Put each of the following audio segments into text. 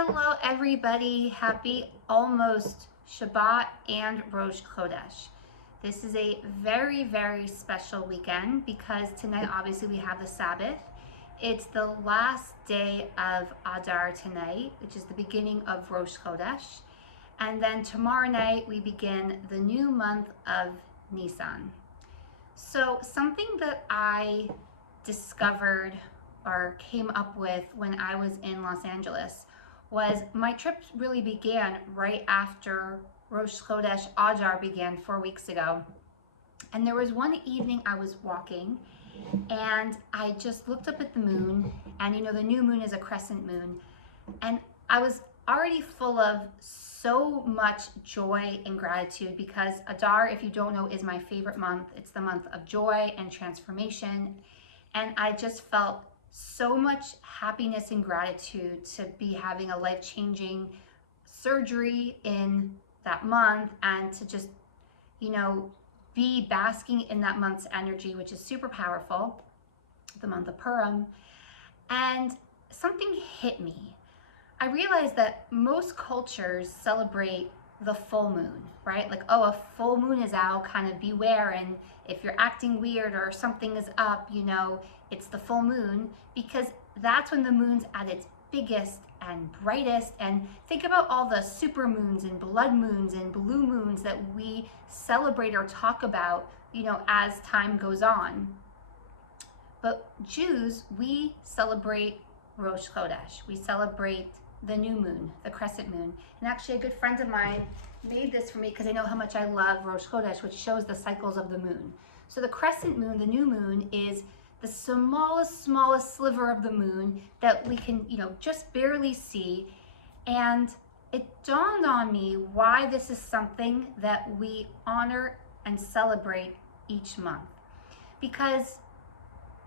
Hello everybody, happy almost Shabbat and Rosh Chodesh. This is a very, very special weekend because tonight obviously we have the Sabbath. It's the last day of Adar tonight, which is the beginning of Rosh Chodesh. And then tomorrow night we begin the new month of Nisan. So something that I discovered or came up with when I was in Los Angeles was my trip really began right after Rosh Chodesh Adar began 4 weeks ago. And there was one evening I was walking and I just looked up at the moon, and you know, the new moon is a crescent moon, and I was already full of so much joy and gratitude because Adar, if you don't know, is my favorite month. It's the month of joy and transformation, and I just felt so much happiness and gratitude to be having a life-changing surgery in that month and to just, you know, be basking in that month's energy, which is super powerful, the month of Purim. And something hit me. I realized that most cultures celebrate the full moon, right? Like, oh, a full moon is out, kind of beware. And if you're acting weird or something is up, you know, it's the full moon, because that's when the moon's at its biggest and brightest. And think about all the super moons and blood moons and blue moons that we celebrate or talk about, you know, as time goes on. But Jews, we celebrate Rosh Chodesh. We celebrate the new moon, the crescent moon. And actually a good friend of mine made this for me because I know how much I love Rosh Chodesh, which shows the cycles of the moon. So the crescent moon, the new moon, is the smallest sliver of the moon that we can, you know, just barely see. And it dawned on me why this is something that we honor and celebrate each month. Because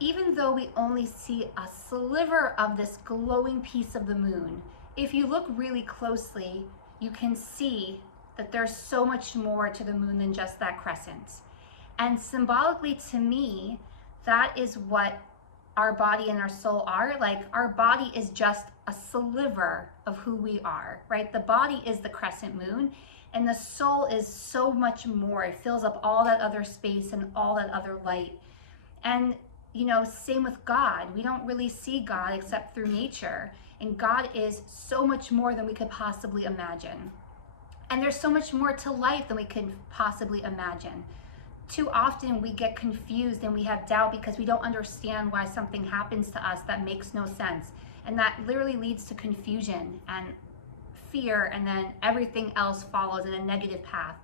even though we only see a sliver of this glowing piece of the moon, if you look really closely, you can see that there's so much more to the moon than just that crescent. And symbolically, to me, that is what our body and our soul are. Like, our body is just a sliver of who we are, right? The body is the crescent moon, and the soul is so much more. It fills up all that other space and all that other light. And you know, same with God. We don't really see God except through nature. And God is so much more than we could possibly imagine. And there's so much more to life than we could possibly imagine. Too often we get confused and we have doubt because we don't understand why something happens to us that makes no sense. And that literally leads to confusion and fear, and then everything else follows in a negative path.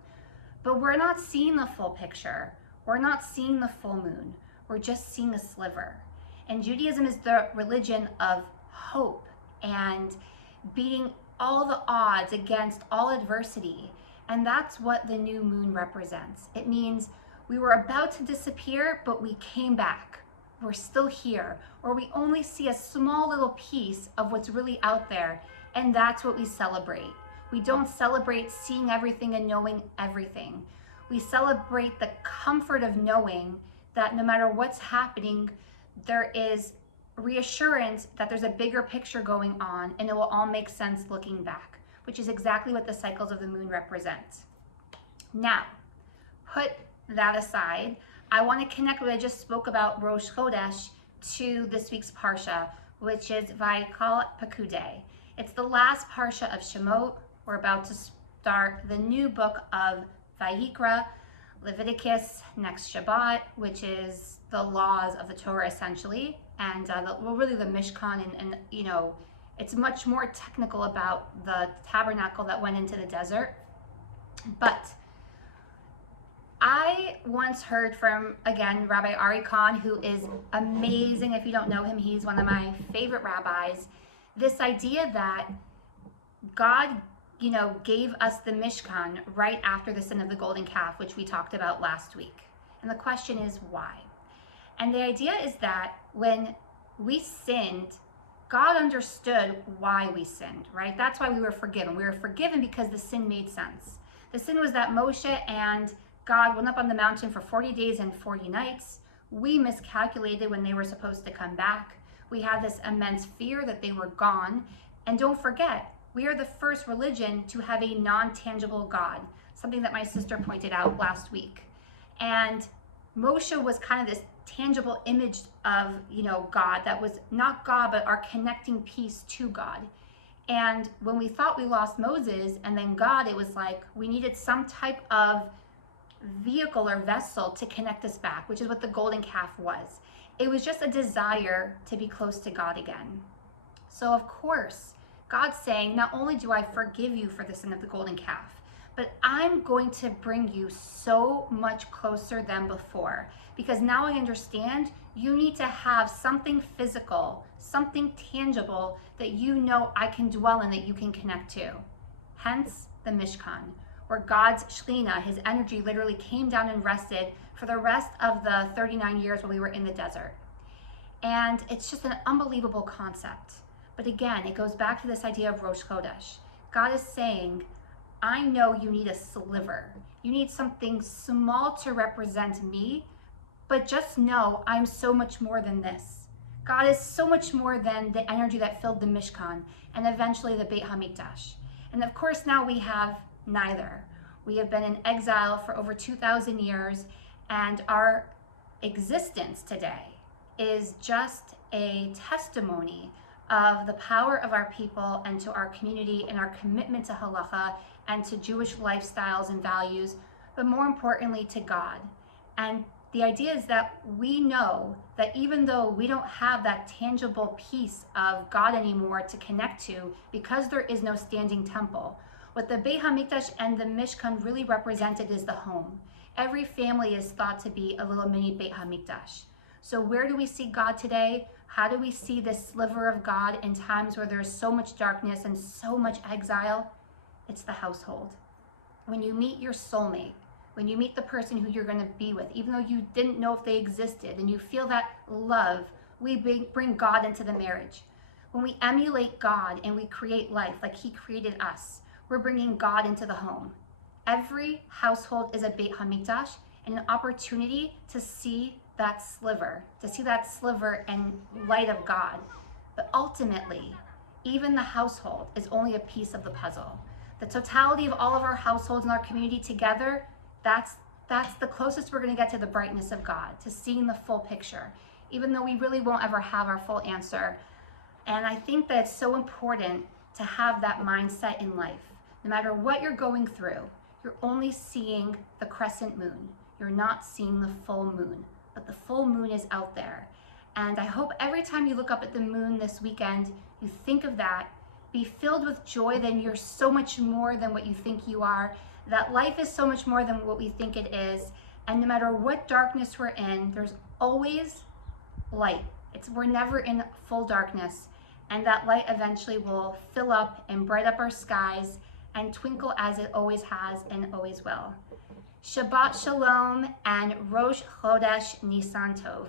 But we're not seeing the full picture. We're not seeing the full moon. We're just seeing a sliver. And Judaism is the religion of hope and beating all the odds against all adversity. And that's what the new moon represents. It means we were about to disappear, but we came back. We're still here. Or we only see a small little piece of what's really out there. And that's what we celebrate. We don't celebrate seeing everything and knowing everything. We celebrate the comfort of knowing that no matter what's happening, there is reassurance that there's a bigger picture going on, and it will all make sense looking back, which is exactly what the cycles of the moon represent. Now, put that aside, I want to connect what I just spoke about Rosh Chodesh to this week's Parsha, which is Vayikol Pekudei. It's the last Parsha of Shemot. We're about to start the new book of Vayikra, Leviticus, next Shabbat, which is the laws of the Torah essentially, and really the Mishkan, and you know, it's much more technical about the tabernacle that went into the desert. But I once heard from, again, Rabbi Ari Khan, who is amazing. If you don't know him, he's one of my favorite rabbis. This idea that God, you know, gave us the Mishkan right after the sin of the golden calf, which we talked about last week. And the question is why? And the idea is that when we sinned, God understood why we sinned, right? That's why we were forgiven. We were forgiven because the sin made sense. The sin was that Moshe and God went up on the mountain for 40 days and 40 nights. We miscalculated when they were supposed to come back. We had this immense fear that they were gone. And don't forget, We are the first religion to have a non-tangible God, something that my sister pointed out last week. And Moshe was kind of this tangible image of, God that was not God, but our connecting piece to God. And when we thought we lost Moses and then God, it was like we needed some type of vehicle or vessel to connect us back, which is what the golden calf was. It was just a desire to be close to God again. So of course, God's saying, not only do I forgive you for the sin of the golden calf, but I'm going to bring you so much closer than before, because now I understand you need to have something physical, something tangible that I can dwell in, that you can connect to. Hence the Mishkan, where God's Shekhinah, his energy, literally came down and rested for the rest of the 39 years when we were in the desert. And it's just an unbelievable concept. But again, it goes back to this idea of Rosh Chodesh. God is saying, I know you need a sliver. You need something small to represent me, but just know I'm so much more than this. God is so much more than the energy that filled the Mishkan and eventually the Beit HaMikdash. And of course, now we have neither. We have been in exile for over 2,000 years, and our existence today is just a testimony of the power of our people and to our community and our commitment to halacha and to Jewish lifestyles and values, but more importantly to God. And the idea is that we know that even though we don't have that tangible piece of God anymore to connect to, because there is no standing temple, what the Beit HaMikdash and the Mishkan really represented is the home. Every family is thought to be a little mini Beit HaMikdash. So where do we see God today? How do we see this sliver of God in times where there's so much darkness and so much exile? It's the household. When you meet your soulmate, when you meet the person who you're going to be with, even though you didn't know if they existed, and you feel that love, we bring God into the marriage. When we emulate God and we create life like he created us, we're bringing God into the home. Every household is a Beit HaMikdash and an opportunity to see that sliver and light of God. But ultimately, even the household is only a piece of the puzzle. The totality of all of our households in our community together, that's the closest we're going to get to the brightness of God, to seeing the full picture, even though we really won't ever have our full answer. And I think that it's so important to have that mindset in life. No matter what you're going through, you're only seeing the crescent moon. You're not seeing the full moon, but the full moon is out there. And I hope every time you look up at the moon this weekend, you think of that, be filled with joy that you're so much more than what you think you are, that life is so much more than what we think it is. And no matter what darkness we're in, there's always light. We're never in full darkness. And that light eventually will fill up and bright up our skies and twinkle as it always has and always will. Shabbat Shalom and Rosh Chodesh Nisan Tov.